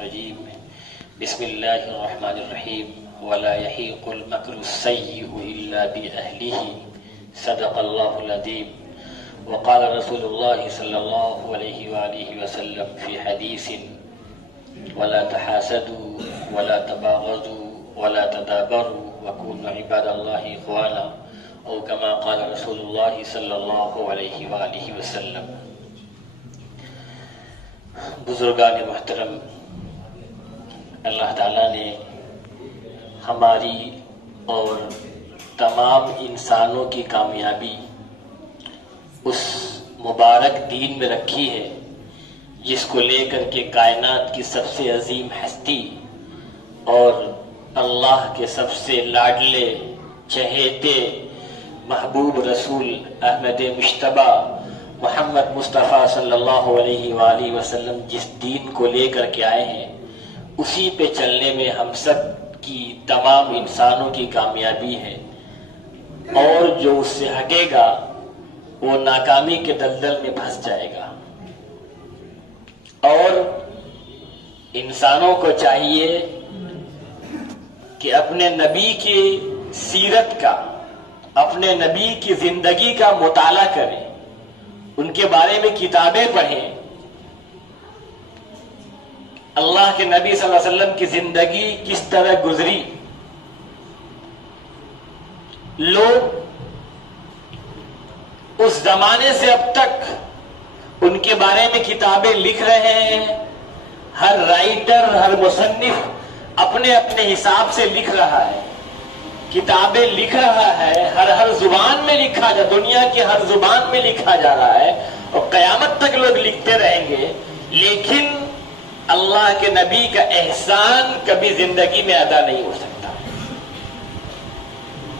الرجيم بسم الله الرحمن الرحيم ولا يحيق المكر السيء إلا بأهله صدق الله العظيم وقال رسول الله صلى الله عليه وآله وسلم في حديث ولا تحاسدوا ولا تباغضوا ولا تدابروا وكونوا عباد الله إخوانا او كما قال رسول الله صلی اللہ علیہ وآلہ وسلم۔ بزرگان محترم، اللہ تعالیٰ نے ہماری اور تمام انسانوں کی کامیابی اس مبارک دین میں رکھی ہے جس کو لے کر کے کائنات کی سب سے عظیم ہستی اور اللہ کے سب سے لاڈلے چہیتے محبوب رسول احمد مشتبہ محمد مصطفیٰ صلی اللہ علیہ وآلہ وسلم جس دین کو لے کر کے آئے ہیں اسی پہ چلنے میں ہم سب کی تمام انسانوں کی کامیابی ہے، اور جو اس سے ہٹے گا وہ ناکامی کے دلدل میں پھنس جائے گا۔ اور انسانوں کو چاہیے کہ اپنے نبی کی سیرت کا، اپنے نبی کی زندگی کا مطالعہ کریں، ان کے بارے میں کتابیں پڑھیں۔ اللہ کے نبی صلی اللہ علیہ وسلم کی زندگی کس طرح گزری، لوگ اس زمانے سے اب تک ان کے بارے میں کتابیں لکھ رہے ہیں۔ ہر رائٹر، ہر مصنف اپنے اپنے حساب سے لکھ رہا ہے، کتابیں لکھ رہا ہے، ہر زبان میں لکھا جا، دنیا کی ہر زبان میں لکھا جا رہا ہے، اور قیامت تک لوگ لکھتے رہیں گے، لیکن اللہ کے نبی کا احسان کبھی زندگی میں ادا نہیں ہو سکتا۔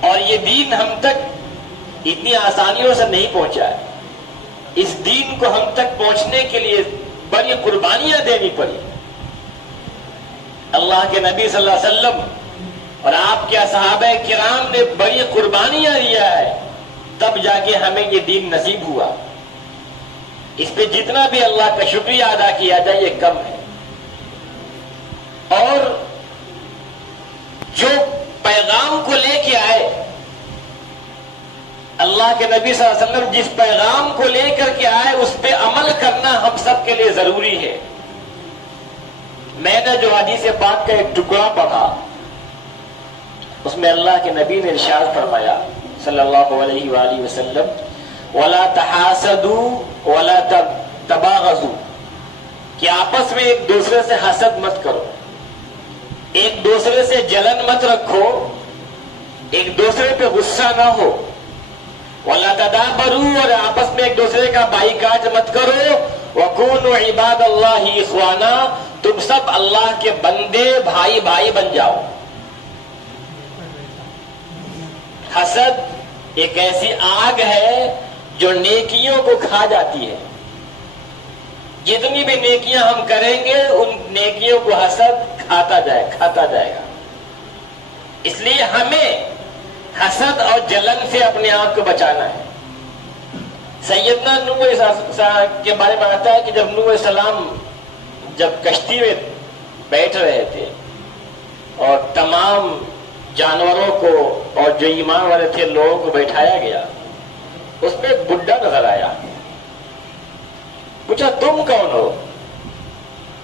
اور یہ دین ہم تک اتنی آسانیوں سے نہیں پہنچا ہے، اس دین کو ہم تک پہنچنے کے لیے بڑی قربانیاں دینی پڑی۔ اللہ کے نبی صلی اللہ علیہ وسلم اور آپ کے صحابہ کرام نے بڑی قربانیاں دیا ہے، تب جا کے ہمیں یہ دین نصیب ہوا۔ اس پہ جتنا بھی اللہ کا شکریہ ادا کیا جائے یہ کم ہے۔ اور جو پیغام کو لے کے آئے اللہ کے نبی صلی اللہ علیہ وسلم، جس پیغام کو لے کر کے آئے اس پہ عمل کرنا ہم سب کے لیے ضروری ہے۔ میں نے جو حدیث پاک کا ایک ٹکڑا پڑھا اس میں اللہ کے نبی نے ارشاد فرمایا صلی اللہ علیہ وآلہ وسلم وَلَا تَحَاسَدُوا وَلَا تَبَاغَضُوا، کہ آپس میں ایک دوسرے سے حسد مت کرو، ایک دوسرے سے جلن مت رکھو، ایک دوسرے پہ غصہ نہ ہو، وَلَا تَدَابَرُوا، اور آپس میں ایک دوسرے کا بائیکاٹ مت کرو، وَكُونُوا عِبَادَ اللَّهِ إِخْوَانًا، تم سب اللہ کے بندے بھائی بھائی بن جاؤ۔ حسد ایک ایسی آگ ہے جو نیکیوں کو کھا جاتی ہے۔ جتنی بھی نیکیاں ہم کریں گے ان نیکیوں کو حسد کھاتا جائے گا۔ اس لیے ہمیں حسد اور جلن سے اپنے آپ کو بچانا ہے۔ سیدنا نوح کے بارے میں آتا ہے کہ جب نوح علیہ السلام جب کشتی میں بیٹھ رہے تھے اور تمام جانوروں کو اور جو ایمان والے تھے لوگوں کو بیٹھایا گیا، اس میں ایک بڈھا نظر آیا، پوچھا تم کون ہو؟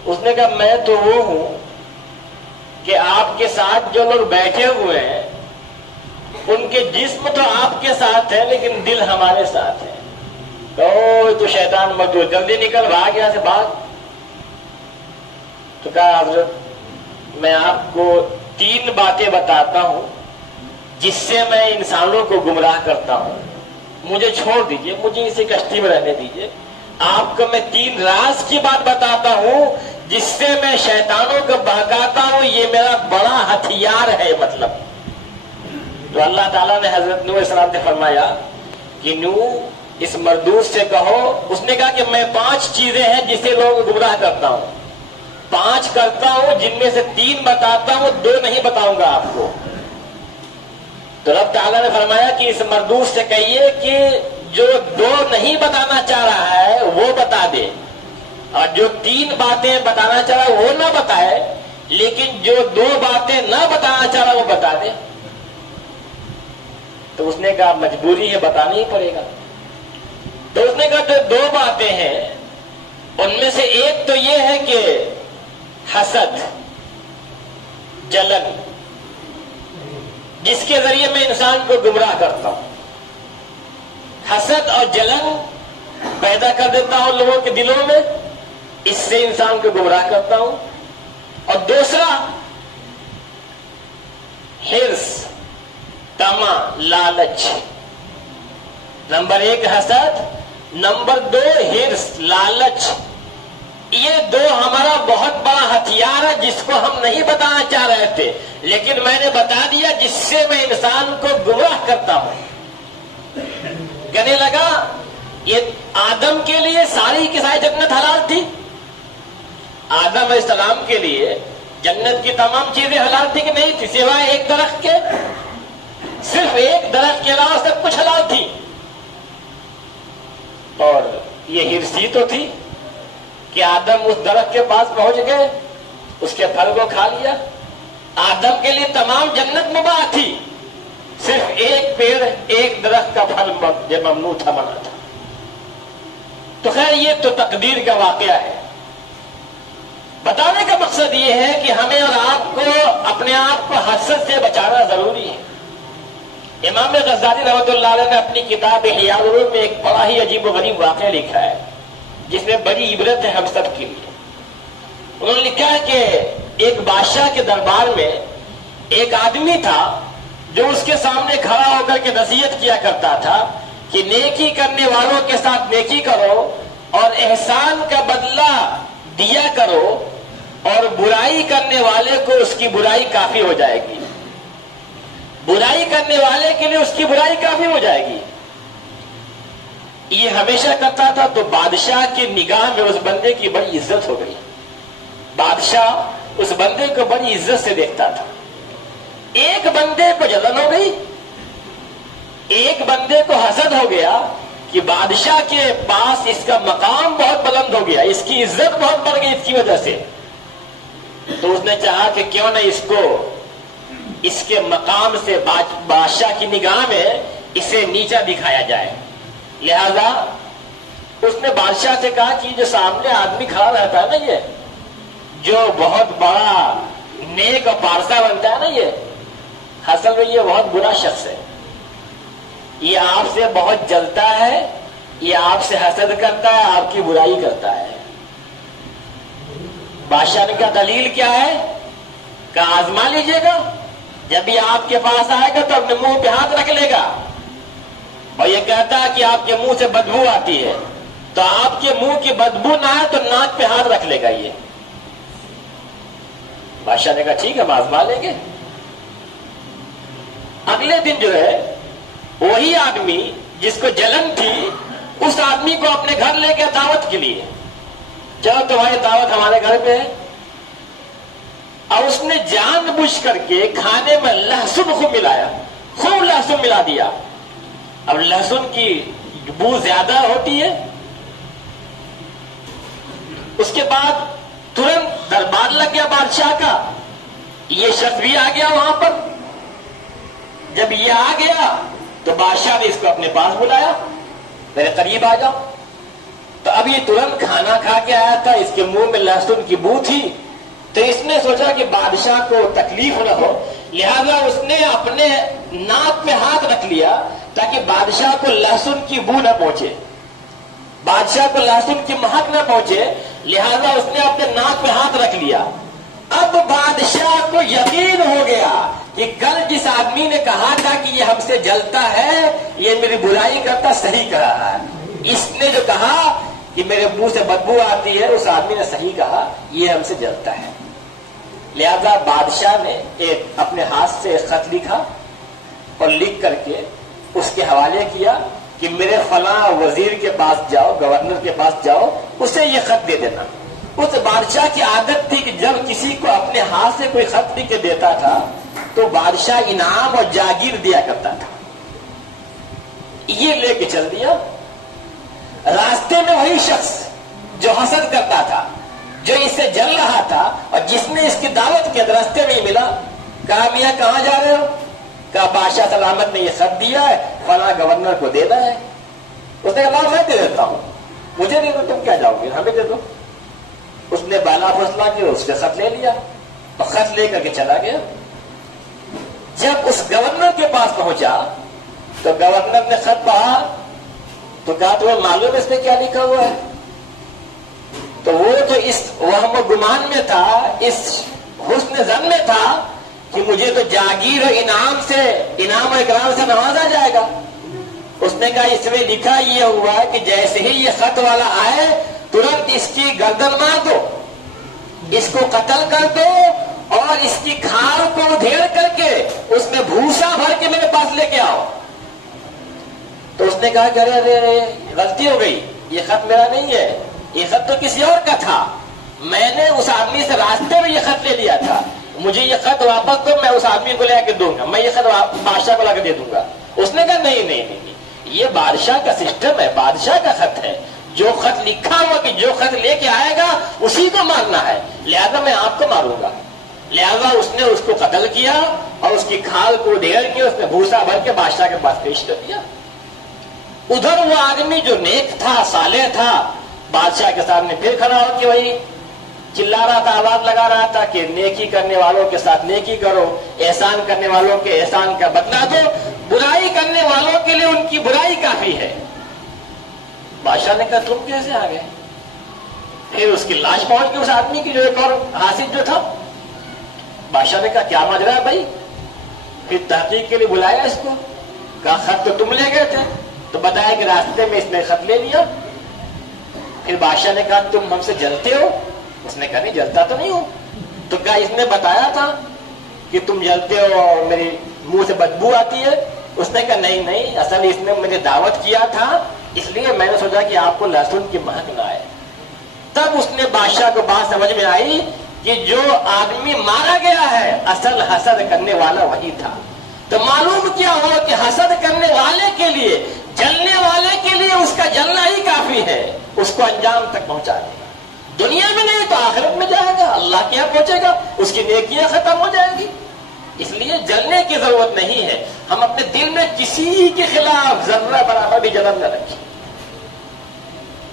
اس نے کہا میں تو وہ ہوں کہ آپ کے ساتھ جو لوگ بیٹھے ہوئے ہیں ان کے جسم تو آپ کے ساتھ ہے لیکن دل ہمارے ساتھ ہے۔ تو شیطان مردود، جلدی نکل، بھاگ یہاں سے، بھاگ۔ تو کہا حضرت میں آپ کو 3 باتیں بتاتا ہوں جس سے میں انسانوں کو گمراہ کرتا ہوں، مجھے چھوڑ دیجئے، مجھے اسی کشتی میں رہنے دیجئے۔ آپ کو میں 3 راز کی بات بتاتا ہوں جس سے میں شیطانوں کو بہکاتا ہوں، یہ میرا بڑا ہتھیار ہے۔ مطلب تو اللہ تعالیٰ نے حضرت نوح علیہ السلام سے فرمایا کہ نوح اس مردود سے کہو، اس نے کہا کہ میں 5 چیزیں ہیں جس سے لوگوں کو گمراہ کرتا ہوں، 5 کرتا ہوں جن میں سے 3 بتاتا ہوں، 2 نہیں بتاؤں گا آپ کو۔ تو رب تعالیٰ نے فرمایا کہ اس مردود سے کہیے کہ جو 2 نہیں بتانا چاہ رہا ہے وہ بتا دے، اور جو 3 باتیں بتانا چاہ رہا ہے وہ نہ بتائے، لیکن جو دو باتیں نہ بتانا چاہ رہا وہ بتا دے. تو اس نے کہا مجبوری ہے، بتانا ہی پڑے گا. تو اس نے کہا جو دو باتیں ہیں ان میں سے ایک تو یہ ہے کہ حسد، جلن، جس کے ذریعے میں انسان کو گمراہ کرتا ہوں. حسد اور جلن پیدا کر دیتا ہوں لوگوں کے دلوں میں، اس سے انسان کو گمراہ کرتا ہوں. اور دوسرا حرص، طمع، لالچ. نمبر ایک حسد، نمبر دو حرص، لالچ. یہ دو ہمارا بہت بڑا ہتھیار ہے جس کو ہم نہیں بتانا چاہ رہے تھے، لیکن میں نے بتا دیا، جس سے میں انسان کو گمراہ کرتا ہوں. کہنے لگا یہ آدم کے لیے ساری کی ساری جنت حلال تھی. آدم علیہ السلام کے لیے جنت کی تمام چیزیں حلال تھی کہ نہیں تھی؟ سوائے ایک درخت کے، صرف ایک درخت کے علاوہ سب کچھ حلال تھی. اور یہ ہرسی تو تھی کہ آدم اس درخت کے پاس پہنچ گئے، اس کے پھل کو کھا لیا. آدم کے لیے تمام جنت مباح تھی، صرف ایک پیڑ، ایک درخت کا پھل جو ممنوع تھا، منع تھا. تو خیر یہ تو تقدیر کا واقعہ ہے. بتانے کا مقصد یہ ہے کہ ہمیں اور آپ کو اپنے آپ کو حسد سے بچانا ضروری ہے. امام غزالی رحمۃ اللہ علیہ نے اپنی کتاب احیاء العلوم میں ایک بڑا ہی عجیب و غریب واقعہ لکھا ہے جس میں بڑی عبرت ہے ہم سب کے لیے. انہوں نے لکھا ہے کہ ایک بادشاہ کے دربار میں ایک آدمی تھا جو اس کے سامنے کھڑا ہو کر کے نصیحت کیا کرتا تھا کہ نیکی کرنے والوں کے ساتھ نیکی کرو اور احسان کا بدلہ دیا کرو، اور برائی کرنے والے کو اس کی برائی کافی ہو جائے گی. برائی کرنے والے کے لیے اس کی برائی کافی ہو جائے گی. یہ ہمیشہ کرتا تھا تو بادشاہ کی نگاہ میں اس بندے کی بڑی عزت ہو گئی. بادشاہ اس بندے کو بڑی عزت سے دیکھتا تھا. ایک بندے کو جلن ہو گئی، ایک بندے کو حسد ہو گیا کہ بادشاہ کے پاس اس کا مقام بہت بلند ہو گیا، اس کی عزت بہت بڑھ گئی اس کی وجہ سے. تو اس نے چاہا کہ کیوں نہ اس کو اس کے مقام سے بادشاہ کی نگاہ میں اسے نیچا دکھایا جائے. لہذا اس نے بادشاہ سے کہا کہ جو سامنے آدمی کھڑا رہتا ہے نا، یہ جو بہت بڑا نیک اور پارسا بنتا ہے نا، یہ اصل میں یہ بہت برا شخص ہے. یہ آپ سے بہت جلتا ہے، یہ آپ سے حسد کرتا ہے، آپ کی برائی کرتا ہے. بادشاہ نے کہا دلیل کیا ہے؟ کہا آزما لیجئے گا، جب یہ آپ کے پاس آئے گا تو اپنے منہ پہ ہاتھ رکھ لے گا اور یہ کہتا ہے کہ آپ کے منہ سے بدبو آتی ہے، تو آپ کے منہ کی بدبو نہ آئے تو ناک پہ ہاتھ رکھ لے گا. یہ بادشاہ نے کہا ٹھیک ہے ہم آزما لیں گے. اگلے دن جو ہے وہی آدمی جس کو جلن تھی اس آدمی کو اپنے گھر لے گیا دعوت کے لیے. چلو تمہاری دعوت ہمارے گھر پہ ہے. اور اس نے جان بوجھ کر کے کھانے میں لہسن خوب ملایا، خوب لہسن ملا دیا. اب لہسن کی بو زیادہ ہوتی ہے. اس کے بعد ترنت دربار لگ گیا بادشاہ کا. یہ شخص بھی آ گیا وہاں پر. جب یہ آ گیا تو بادشاہ نے اس کو اپنے پاس بلایا، میرے قریب آ جاؤ. تو اب یہ ترنت کھانا کھا کے آیا تھا، اس کے منہ میں لہسن کی بو تھی، تو اس نے سوچا کہ بادشاہ کو تکلیف نہ ہو، لہذا اس نے اپنے ناک پہ ہاتھ رکھ لیا تاکہ بادشاہ کو لہسن کی بو نہ پہنچے، بادشاہ کو لہسن کی مہک نہ پہنچے. لہذا اس نے اپنے ناک پہ ہاتھ رکھ لیا. اب بادشاہ کو یقین ہو گیا کہ کل جس آدمی نے کہا تھا کہ یہ ہم سے جلتا ہے، یہ میری برائی کرتا، صحیح کہا ہے. اس نے جو کہا کہ میرے منہ سے بدبو آتی ہے، اس آدمی نے صحیح کہا، یہ ہم سے جلتا ہے. لہذا بادشاہ نے اپنے ہاتھ سے ایک خط لکھا اور لکھ کر کے اس کے حوالے کیا کہ میرے فلاں وزیر کے پاس جاؤ، گورنر کے پاس جاؤ، اسے یہ خط دے دینا. اس بادشاہ کی عادت تھی کہ جب کسی کو اپنے ہاتھ سے کوئی خط لکھ کے دیتا تھا تو بادشاہ انعام اور جاگیر دیا کرتا تھا. یہ لے کے چل دیا. راستے میں وہی شخص جو حسد کرتا تھا، جو اس سے جل رہا تھا اور جس نے اس کی دعوت کے راستے میں ملا، کہا میاں کہاں جا رہے ہو؟ کہا بادشاہ سلامت نے یہ خط دیا ہے، فلاں گورنر کو دینا ہے۔ اس نے کہا میں دے دیتا ہوں، مجھے دے دو، تم کیا جاؤ گے، ہمیں دے دو۔ اس نے بالا فیصلہ کیا، اس سے خط لے لیا اور خط لے کر کے چلا گیا۔ جب اس گورنر کے پاس پہنچا تو گورنر نے خط پڑھا تو کہا تمہیں معلوم ہے اس میں کیا لکھا ہوا ہے؟ تو وہ تو اس وہم و گمان میں تھا، اس حسن ظن میں تھا کہ مجھے تو جاگیر و انعام و اکرام سے نوازا جائے گا۔ اس نے کہا اس میں لکھا یہ ہوا ہے کہ جیسے ہی یہ خط والا آئے ترنت اس کی گردن مار دو، اس کو قتل کر دو اور اس کی کھال کو ادھیڑ کر کے اس میں بھوسا بھر کے میرے پاس لے کے آؤ۔ تو اس نے کہا کہ ارے غلطی ہو گئی، یہ خط میرا نہیں ہے، یہ خط تو کسی اور کا تھا، میں نے اس آدمی سے راستے میں یہ خط لے لیا تھا، مجھے یہ خط واپس دو، میں اس آدمی کو لے کے دوں گا، میں یہ خط بادشاہ کو لا کے دے دوں گا۔ اس نے کہا نہیں، یہ بادشاہ کا سسٹم ہے، بادشاہ کا خط ہے، جو خط لکھا ہوا کہ جو خط لے کے آئے گا اسی کو مارنا ہے، لہذا میں آپ کو ماروں گا۔ لہذا اس نے اس کو قتل کیا اور اس کی کھال کو ڈھیر کے اس نے بھوسا بھر کے بادشاہ کے پاس پیش کر دیا۔ ادھر وہ آدمی جو نیک تھا، صالح تھا، بادشاہ کے سامنے پھر کھڑا ہو کے وہی چلا رہا تھا، آواز لگا رہا تھا کہ نیکی کرنے والوں کے ساتھ نیکی کرو، احسان کرنے والوں کے احسان کا بدلہ دو، برائی کرنے والوں کے لیے ان کی برائی کافی ہے۔ بادشاہ نے کہا تم کیسے آ گئے؟ پھر اس کی لاش پہنچ گئی اس آدمی کی جو ایک اور حاسد جو تھا۔ بادشاہ نے کہا کیا ماجرا ہے بھائی؟ پھر تحقیق کے لیے بلایا اس کو، کہا خط تو تم لے گئے تھے، تو بتایا کہ راستے میں اس نے خط لے لیا۔ پھر بادشاہ نے کہا تم ہم سے جلتے ہو؟ اس نے کہا نہیں جلتا تو نہیں ہوں۔ تو کہا اس نے بتایا تھا کہ تم جلتے ہو اور میری منہ سے بدبو آتی ہے؟ اس نے کہا نہیں، اصل اس نے مجھے دعوت کیا تھا، اس لیے میں نے سوچا کہ آپ کو لہسن کی مہک نہ آئے۔ تب اس نے بادشاہ کو بات سمجھ میں آئی کہ جو آدمی مارا گیا ہے اصل حسد کرنے والا وہی تھا۔ تو معلوم کیا ہوا کہ حسد کرنے والے کے لیے، جلنے والے کے لیے اس کا جلنا ہی کافی ہے، اس کو انجام تک پہنچا دے گا۔ دنیا میں نہیں تو آخرت میں جائے گا، اللہ کے یہاں پہنچے گا، اس کی نیکیاں ختم ہو جائیں گی۔ اس لیے جلنے کی ضرورت نہیں ہے، ہم اپنے دل میں کسی کے خلاف ذرہ برابر بھی جلن نہ رکھیں۔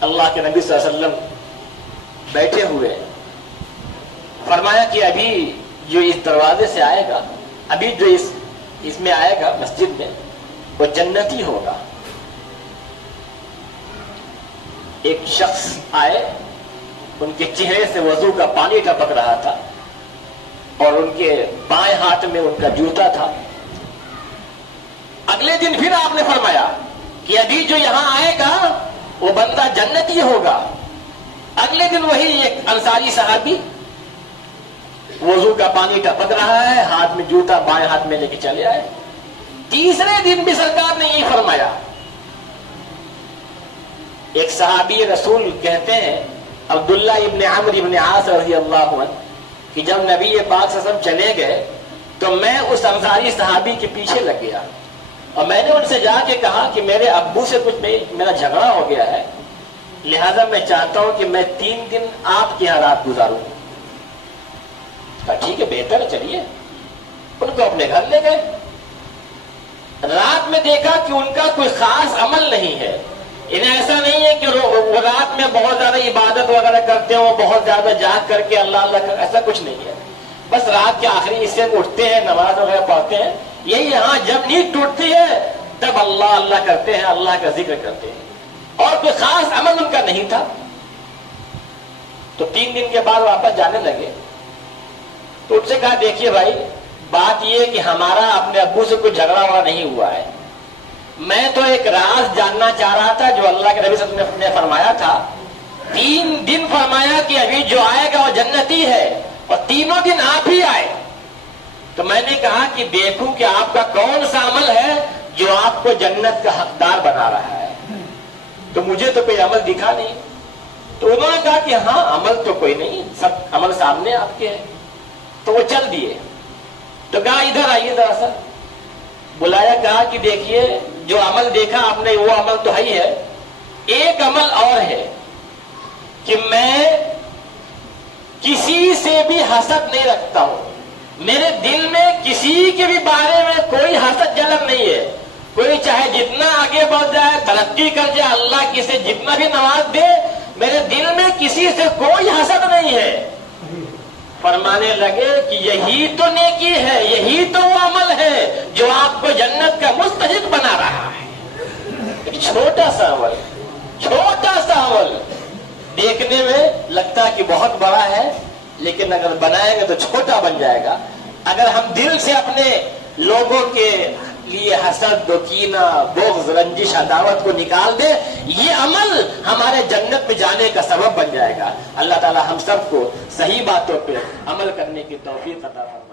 اللہ کے نبی صلی اللہ علیہ وسلم بیٹھے ہوئے فرمایا کہ ابھی جو اس دروازے سے آئے گا، ابھی جو اس میں آئے گا مسجد میں، وہ جنتی ہوگا۔ ایک شخص آئے، ان کے چہرے سے وضو کا پانی ٹپک رہا تھا اور ان کے بائیں ہاتھ میں ان کا جوتا تھا۔ اگلے دن پھر آپ نے فرمایا کہ ابھی جو یہاں آئے گا وہ بندہ جنتی ہوگا۔ اگلے دن وہی ایک انصاری صحابی وضو کا پانی ٹپک رہا ہے، ہاتھ میں جوتا بائیں ہاتھ میں لے کے چلے آئے۔ تیسرے دن بھی سرکار نے یہی فرمایا۔ ایک صحابی رسول کہتے ہیں عبداللہ ابن عمرو ابن عاص رضی اللہ عنہ کہ جب نبی پاک صلی اللہ علیہ وسلم چلے گئے تو میں اس انصاری صحابی کے پیچھے لگ گیا اور میں نے ان سے جا کے کہا کہ میرے ابو سے کچھ میرا جھگڑا ہو گیا ہے، لہذا میں چاہتا ہوں کہ میں 3 دن آپ کے یہاں رات گزاروں۔ کہا ٹھیک ہے، بہتر ہے، چلیے۔ ان کو اپنے گھر لے گئے۔ رات میں دیکھا کہ ان کا کوئی خاص عمل نہیں ہے، انہیں ایسا نہیں ہے کہ وہ رات میں بہت زیادہ عبادت وغیرہ کرتے ہوں، بہت زیادہ جاگ کر کے اللہ کر، ایسا کچھ نہیں ہے۔ بس رات کے آخری حصے میں اٹھتے ہیں، نماز وغیرہ پڑھتے ہیں، یہی یہاں جب نیند ٹوٹتی ہے تب اللہ کرتے ہیں، اللہ کا ذکر کرتے ہیں، اور کوئی خاص عمل ان کا نہیں تھا۔ تو 3 دن کے بعد واپس جانے لگے تو ان سے کہا دیکھیے بھائی، بات یہ ہے کہ ہمارا اپنے ابو سے کوئی جھگڑا وغیرہ نہیں ہوا ہے، میں تو ایک راز جاننا چاہ رہا تھا جو اللہ کے نبی صلی اللہ علیہ وسلم نے فرمایا تھا۔ 3 دن فرمایا کہ ابھی جو آئے گا وہ جنتی ہے، اور تینوں دن آپ ہی آئے۔ تو میں نے کہا کہ دیکھوں کہ آپ کا کون سا عمل ہے جو آپ کو جنت کا حقدار بنا رہا ہے۔ تو مجھے تو کوئی عمل دکھا نہیں۔ تو انہوں نے کہا کہ ہاں عمل تو کوئی نہیں، سب عمل سامنے آپ کے ہیں۔ تو وہ چل دیے۔ تو کہا ادھر آئیے ذرا سا، بلایا، کہا کہ دیکھیے جو عمل دیکھا آپ نے وہ عمل تو ہے، ایک عمل اور ہے کہ میں کسی سے بھی حسد نہیں رکھتا ہوں، میرے دل میں کسی کے بھی بارے میں کوئی حسد جلن نہیں ہے. کوئی چاہے جتنا آگے بڑھ جائے، ترقی کر جائے، اللہ کسے جتنا بھی نواز دے، میرے دل میں کسی سے کوئی حسد نہیں ہے. فرمانے لگے کہ یہی تو نیکی ہے، یہی تو وہ عمل ہے جو آپ کو جنت کا مستحق بنا رہا ہے. ایک چھوٹا سا عمل، چھوٹا سا عمل دیکھنے میں لگتا کہ بہت بڑا ہے، لیکن اگر بنائیں گے تو چھوٹا بن جائے گا. اگر ہم دل سے اپنے لوگوں کے لیے حسد، کینہ، بغض، رنجش، عداوت کو نکال دے، یہ عمل ہمارے جنت میں جانے کا سبب بن جائے گا. اللہ تعالی ہم سب کو صحیح باتوں پہ عمل کرنے کی توفیق عطا فرمائے.